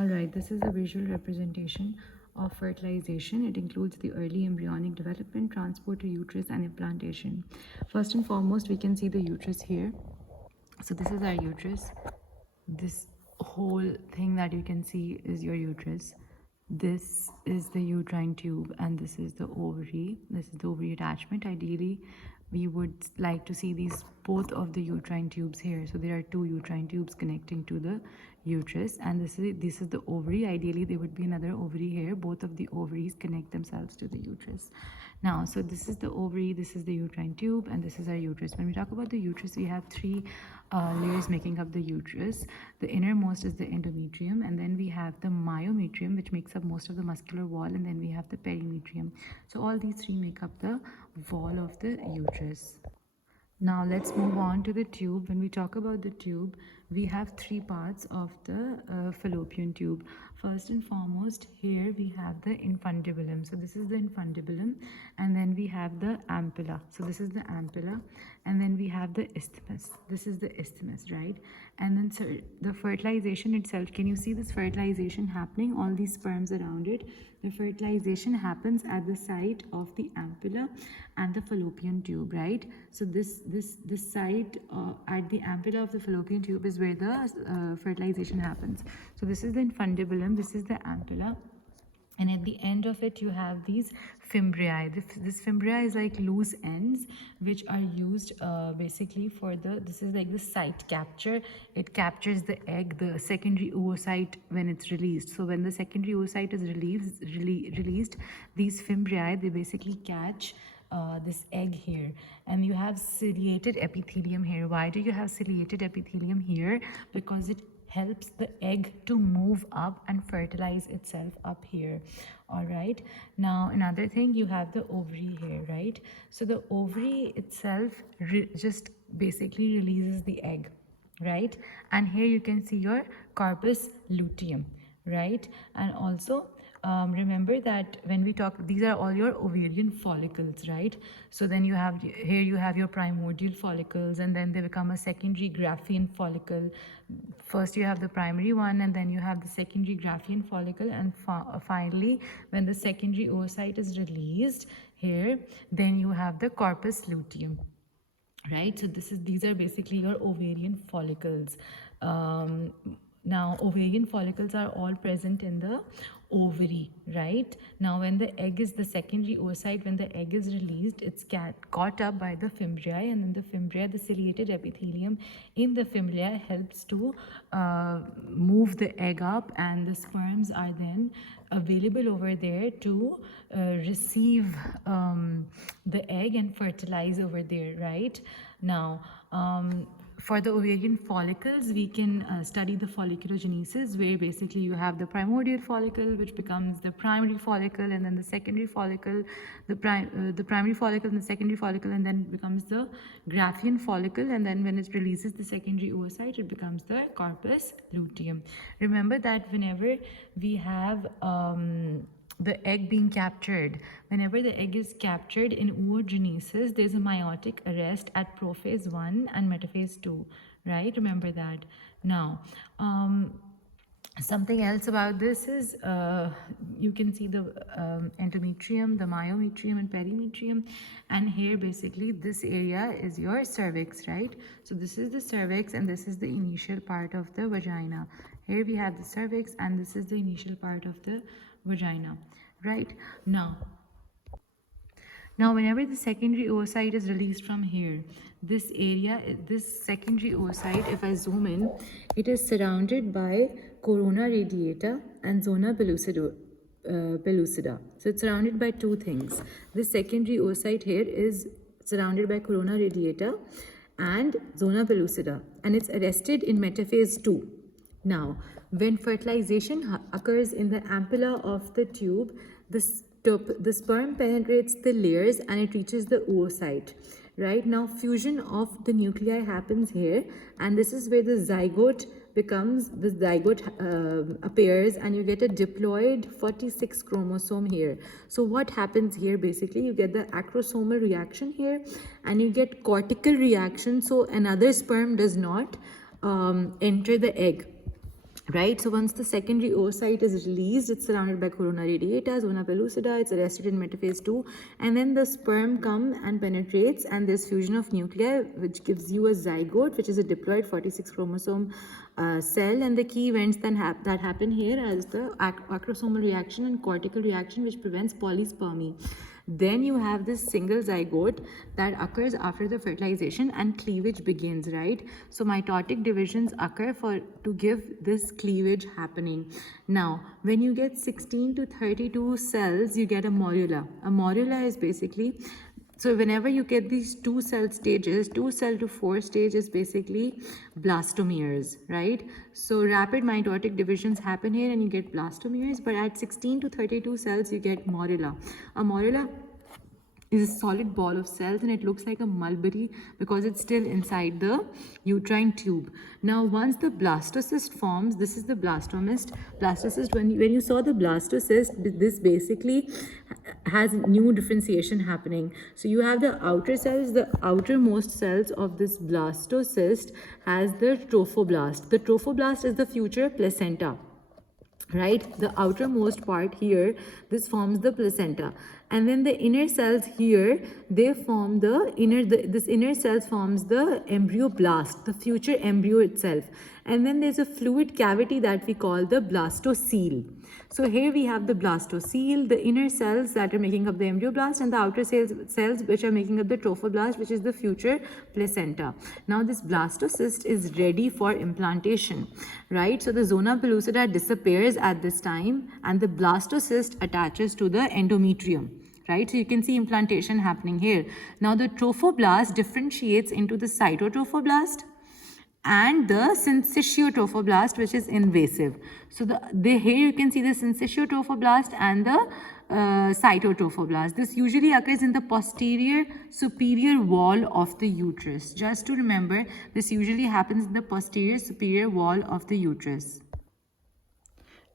Alright, this is a visual representation of fertilization. It includes the early embryonic development, transport to uterus, and implantation. First and foremost, we can see the uterus here. So this is our uterus. This whole thing that you can see is your uterus. This is the uterine tube, and this is the ovary. This is the ovary attachment. Ideally, we would like to see these both of the uterine tubes here. So there are two uterine tubes connecting to the uterus, and this is the ovary. Ideally, there would be another ovary here. Both of the ovaries connect themselves to the uterus. Now, so this is the ovary, this is the uterine tube, and this is our uterus. When we talk about the uterus, we have three layers making up the uterus. The innermost is the endometrium, and then we have the myometrium, which makes up most of the muscular wall, and then we have the perimetrium. So all these three make up the wall of the uterus. Now let's move on to the tube. When we talk about the tube, we have three parts of the fallopian tube. First and foremost, here we have the infundibulum. So this is the infundibulum, and then we have the ampulla. So this is the ampulla, and then we have the isthmus. This is the isthmus, right? And then so the fertilization itself, can you see this fertilization happening? All these sperms around it. The fertilization happens at the site of the ampulla and the fallopian tube, right? So this site at the ampulla of the fallopian tube is where the fertilization happens. So this is the infundibulum, this is the ampulla, and at the end of it you have these fimbriae. This fimbriae is like loose ends which are used basically for this is like the site capture. It captures the egg, the secondary oocyte, when it's released. So when the secondary oocyte is released, these fimbriae, they basically catch this egg here, and you have ciliated epithelium here. Why do you have ciliated epithelium here? Because it helps the egg to move up and fertilize itself up here. All right, now another thing, you have the ovary here, right? So the ovary itself just basically releases the egg, right? And here you can see your corpus luteum, right? And also remember that when we talk, these are all your ovarian follicles, right? So then you have here, you have your primordial follicles, and then they become a secondary Graafian follicle. First you have the primary one, and then you have the secondary Graafian follicle, and finally when the secondary oocyte is released here, then you have the corpus luteum, right? So these are basically your ovarian follicles. Now ovarian follicles are all present in the ovary, right? Now when the egg is the secondary oocyte, when the egg is released, it's caught up by the fimbriae, and then the fimbriae, the ciliated epithelium in the fimbriae helps to move the egg up, and the sperms are then available over there to receive the egg and fertilize over there, right? Now for the ovarian follicles, we can study the folliculogenesis, where basically you have the primordial follicle, which becomes the primary follicle, and then the secondary follicle, the primary follicle and the secondary follicle, and then becomes the Graafian follicle, and then when it releases the secondary oocyte, it becomes the corpus luteum. Remember that whenever we have the egg being captured, whenever the egg is captured in oogenesis, there's a meiotic arrest at prophase 1 and metaphase 2, right? Remember that. Now something else about this is you can see the endometrium, the myometrium, and perimetrium, and here basically this area is your cervix, right? So this is the cervix, and this is the initial part of the vagina. Here we have the cervix, and this is the initial part of the vagina, right? Now whenever the secondary oocyte is released from here, this area, this secondary oocyte, if I zoom in, it is surrounded by corona radiata and zona pellucida. So it's surrounded by two things. This secondary oocyte here is surrounded by corona radiata and zona pellucida, and it's arrested in metaphase 2. Now, when fertilization occurs in the ampulla of the tube, the sperm penetrates the layers and it reaches the oocyte. Right now, fusion of the nuclei happens here, and this is where the zygote appears, and you get a diploid 46 chromosome here. So what happens here? Basically, you get the acrosomal reaction here, and you get cortical reaction. So another sperm does not enter the egg. right? So once the secondary oocyte is released, it's surrounded by corona radiata, zona pellucida, it's arrested in metaphase 2, and then the sperm come and penetrates, and there's fusion of nuclei, which gives you a zygote, which is a diploid 46 chromosome cell. And the key events then that happen here as the acrosomal reaction and cortical reaction, which prevents polyspermy. Then you have this single zygote that occurs after the fertilization and cleavage begins, right? So mitotic divisions occur to give this cleavage happening. Now, when you get 16 to 32 cells, you get a morula. A morula is basically, so whenever you get these 2 cell stages, 2 cell to 4 stage is basically blastomeres, right? So rapid mitotic divisions happen here and you get blastomeres, but at 16 to 32 cells, you get morula. A morula is a solid ball of cells and it looks like a mulberry because it's still inside the uterine tube. Now, once the blastocyst forms, this is the blastocyst. When you saw the blastocyst, this basically has new differentiation happening. So you have the outer cells, the outermost cells of this blastocyst has the trophoblast. The trophoblast is the future placenta, right? The outermost part here, this forms the placenta, and then the inner cells here, they form this inner cells forms the embryoblast, the future embryo itself. And then there's a fluid cavity that we call the blastocele. So here we have the blastocele, the inner cells that are making up the embryoblast, and the outer cells which are making up the trophoblast, which is the future placenta. Now this blastocyst is ready for implantation, right? So the zona pellucida disappears at this time and the blastocyst attaches to the endometrium. Right, so you can see implantation happening here. Now the trophoblast differentiates into the cytotrophoblast and the syncytiotrophoblast, which is invasive. So here you can see the syncytiotrophoblast and the cytotrophoblast. This usually occurs in the posterior superior wall of the uterus. Just to remember, this usually happens in the posterior superior wall of the uterus.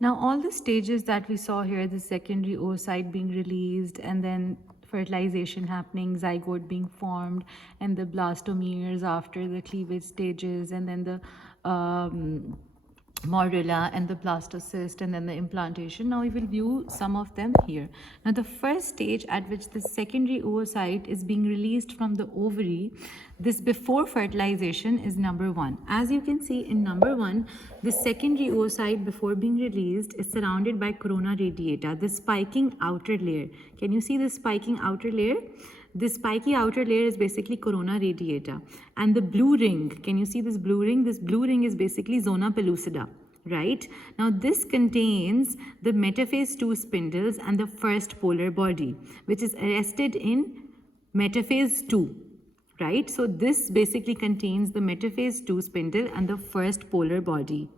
Now, all the stages that we saw here, the secondary oocyte being released, and then fertilization happening, zygote being formed, and the blastomeres after the cleavage stages, and then the morula and the blastocyst, and then the implantation. Now we will view some of them here. Now the first stage at which the secondary oocyte is being released from the ovary, this before fertilization, is number 1. As you can see in number 1, the secondary oocyte before being released is surrounded by corona radiata, the spiking outer layer. Can you see the spiking outer layer? This spiky outer layer is basically corona radiata. And the blue ring, can you see this blue ring? This blue ring is basically zona pellucida, right? Now this contains the metaphase 2 spindles and the first polar body, which is arrested in metaphase 2, right? So this basically contains the metaphase 2 spindle and the first polar body.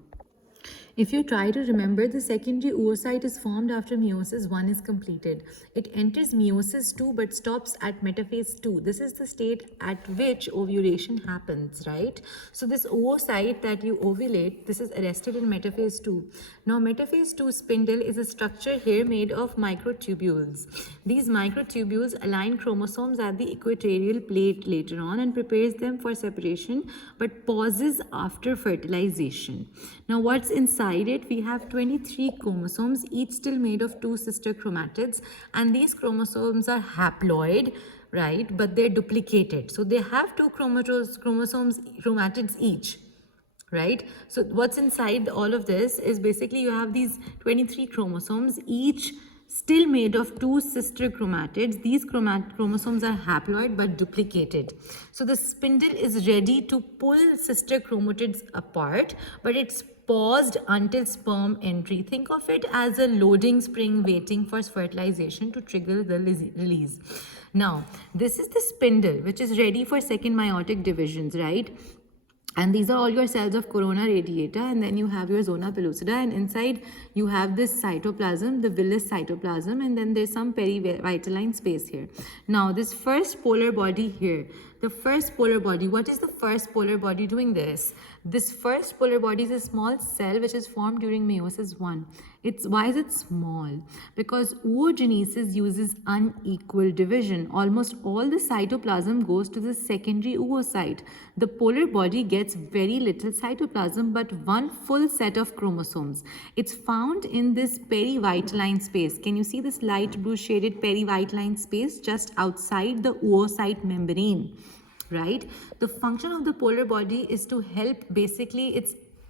If you try to remember, the secondary oocyte is formed after meiosis 1 is completed. It enters meiosis 2 but stops at metaphase 2. This is the state at which ovulation happens, right? So this oocyte that you ovulate, this is arrested in metaphase 2. Now metaphase 2 spindle is a structure here made of microtubules. These microtubules align chromosomes at the equatorial plate later on and prepares them for separation, but pauses after fertilization. Now what's inside it? We have 23 chromosomes, each still made of 2 sister chromatids, and these chromosomes are haploid, right? But they're duplicated. So they have 2 chromatids each, right? So what's inside all of this is basically you have these 23 chromosomes, each still made of 2 sister chromatids. These chromosomes are haploid but duplicated. So the spindle is ready to pull sister chromatids apart, but it's paused until sperm entry. Think of it as a loading spring waiting for fertilization to trigger the release. Now, this is the spindle which is ready for second meiotic divisions, right? And these are all your cells of corona radiata, and then you have your zona pellucida, and inside you have this cytoplasm, the villus cytoplasm, and then there's some perivitelline space here. Now this first polar body here, The first polar body, what is the first polar body doing this? This first polar body is a small cell which is formed during meiosis 1. Why is it small? Because oogenesis uses unequal division. Almost all the cytoplasm goes to the secondary oocyte. The polar body gets very little cytoplasm but one full set of chromosomes. It's found in this perivitelline space. Can you see this light blue shaded perivitelline space just outside the oocyte membrane? Right? The function of the polar body is to help, basically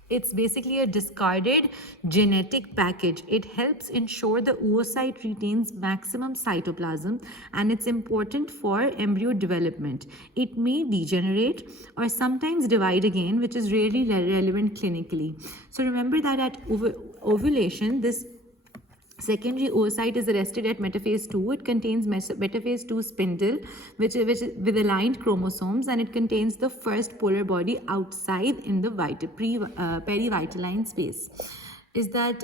it's basically a discarded genetic package. It helps ensure the oocyte retains maximum cytoplasm, and it's important for embryo development. It may degenerate or sometimes divide again, which is really relevant clinically. So remember that at ovulation, this secondary oocyte is arrested at metaphase 2. It contains metaphase 2 spindle, which with aligned chromosomes, and it contains the first polar body outside in the perivitelline space. Is that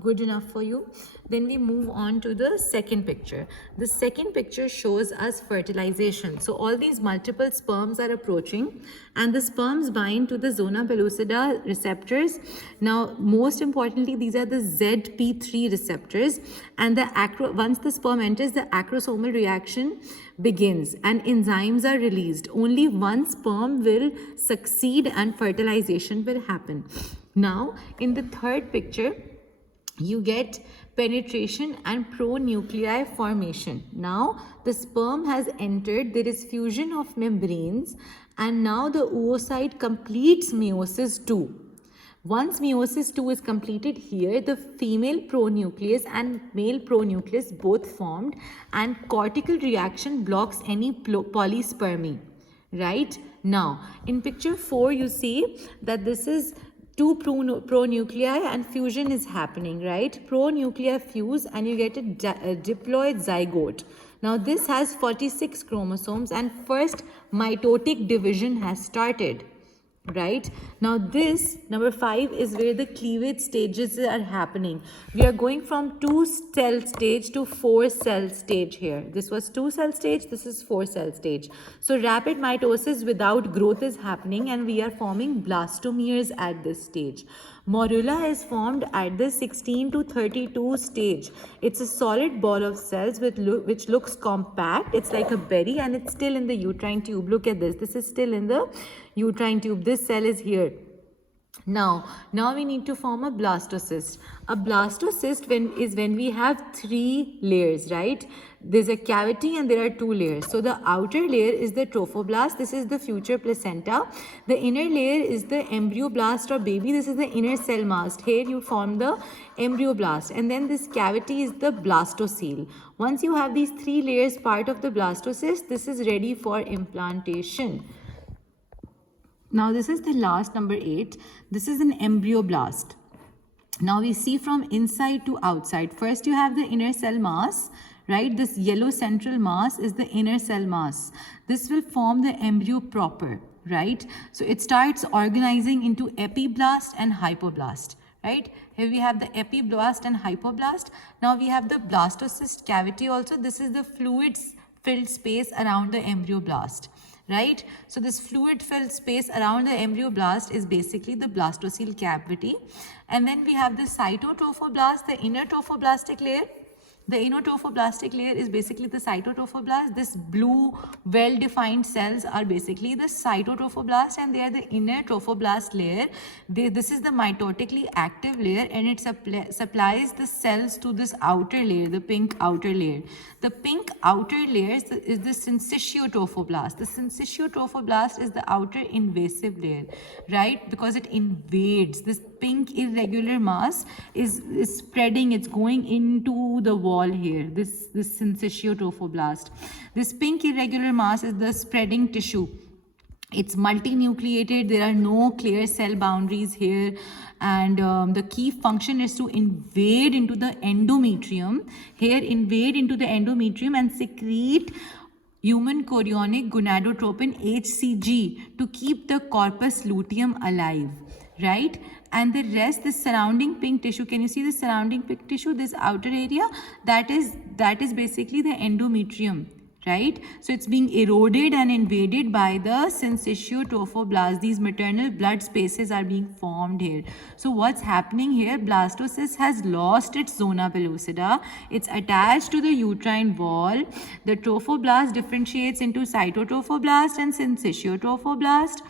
good enough for you? Then we move on to the second picture. The second picture shows us fertilization. So all these multiple sperms are approaching, and the sperms bind to the zona pellucida receptors. Now, most importantly, these are the ZP3 receptors, and once the sperm enters, the acrosomal reaction begins and enzymes are released. Only one sperm will succeed and fertilization will happen. Now, in the third picture, you get penetration and pronuclei formation. Now, the sperm has entered, there is fusion of membranes, and now the oocyte completes meiosis 2. Once meiosis 2 is completed here, the female pronucleus and male pronucleus both formed, and cortical reaction blocks any polyspermy. Right? Now, in picture 4, you see that this is two pronuclei and fusion is happening, right? Pronuclei fuse and you get a diploid zygote. Now this has 46 chromosomes and first mitotic division has started. Right? Now this, number 5, is where the cleavage stages are happening. We are going from 2-cell stage to 4-cell stage here. This was 2-cell stage, this is 4-cell stage. So rapid mitosis without growth is happening and we are forming blastomeres at this stage. Morula is formed at the 16 to 32 stage. It's a solid ball of cells which looks compact. It's like a berry and it's still in the uterine tube. Look at this. This is still in the uterine tube. This cell is here. Now we need to form a blastocyst. A blastocyst is when we have 3 layers, right? There's a cavity and there are 2 layers. So the outer layer is the trophoblast. This is the future placenta. The inner layer is the embryoblast or baby. This is the inner cell mass. Here you form the embryoblast. And then this cavity is the blastocele. Once you have these 3 layers part of the blastocyst, this is ready for implantation. Now this is the last, number 8. This is an embryoblast. Now we see from inside to outside. First you have the inner cell mass, right? This yellow central mass is the inner cell mass. This will form the embryo proper, right? So it starts organizing into epiblast and hypoblast, right? Here we have the epiblast and hypoblast. Now we have the blastocyst cavity also. This is the fluid-filled space around the embryoblast. Right? So this fluid-filled space around the embryoblast is basically the blastocele cavity. And then we have the cytotrophoblast, the inner trophoblastic layer. The inner trophoblastic layer is basically the cytotrophoblast. This blue well-defined cells are basically the cytotrophoblast and they are the inner trophoblast layer. This is the mitotically active layer and it supplies the cells to this outer layer, the pink outer layer. The pink outer layer is the syncytiotrophoblast. The syncytiotrophoblast is the outer invasive layer, right? Because it invades. This pink irregular mass is spreading, it's going into the wall here, this syncytiotrophoblast. This pink irregular mass is the spreading tissue. It's multinucleated, there are no clear cell boundaries here, and the key function is to invade into the endometrium. Here, invade into the endometrium and secrete human chorionic gonadotropin HCG to keep the corpus luteum alive, right? And the rest, the surrounding pink tissue, can you see the surrounding pink tissue, this outer area, that is basically the endometrium, right? So it's being eroded and invaded by the syncytial trophoblast. These maternal blood spaces are being formed here. So what's happening here? Blastocyst has lost its zona pellucida. It's attached to the uterine wall. The trophoblast differentiates into cytotrophoblast and syncytiotrophoblast.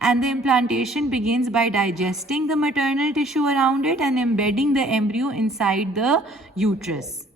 And the implantation begins by digesting the maternal tissue around it and embedding the embryo inside the uterus.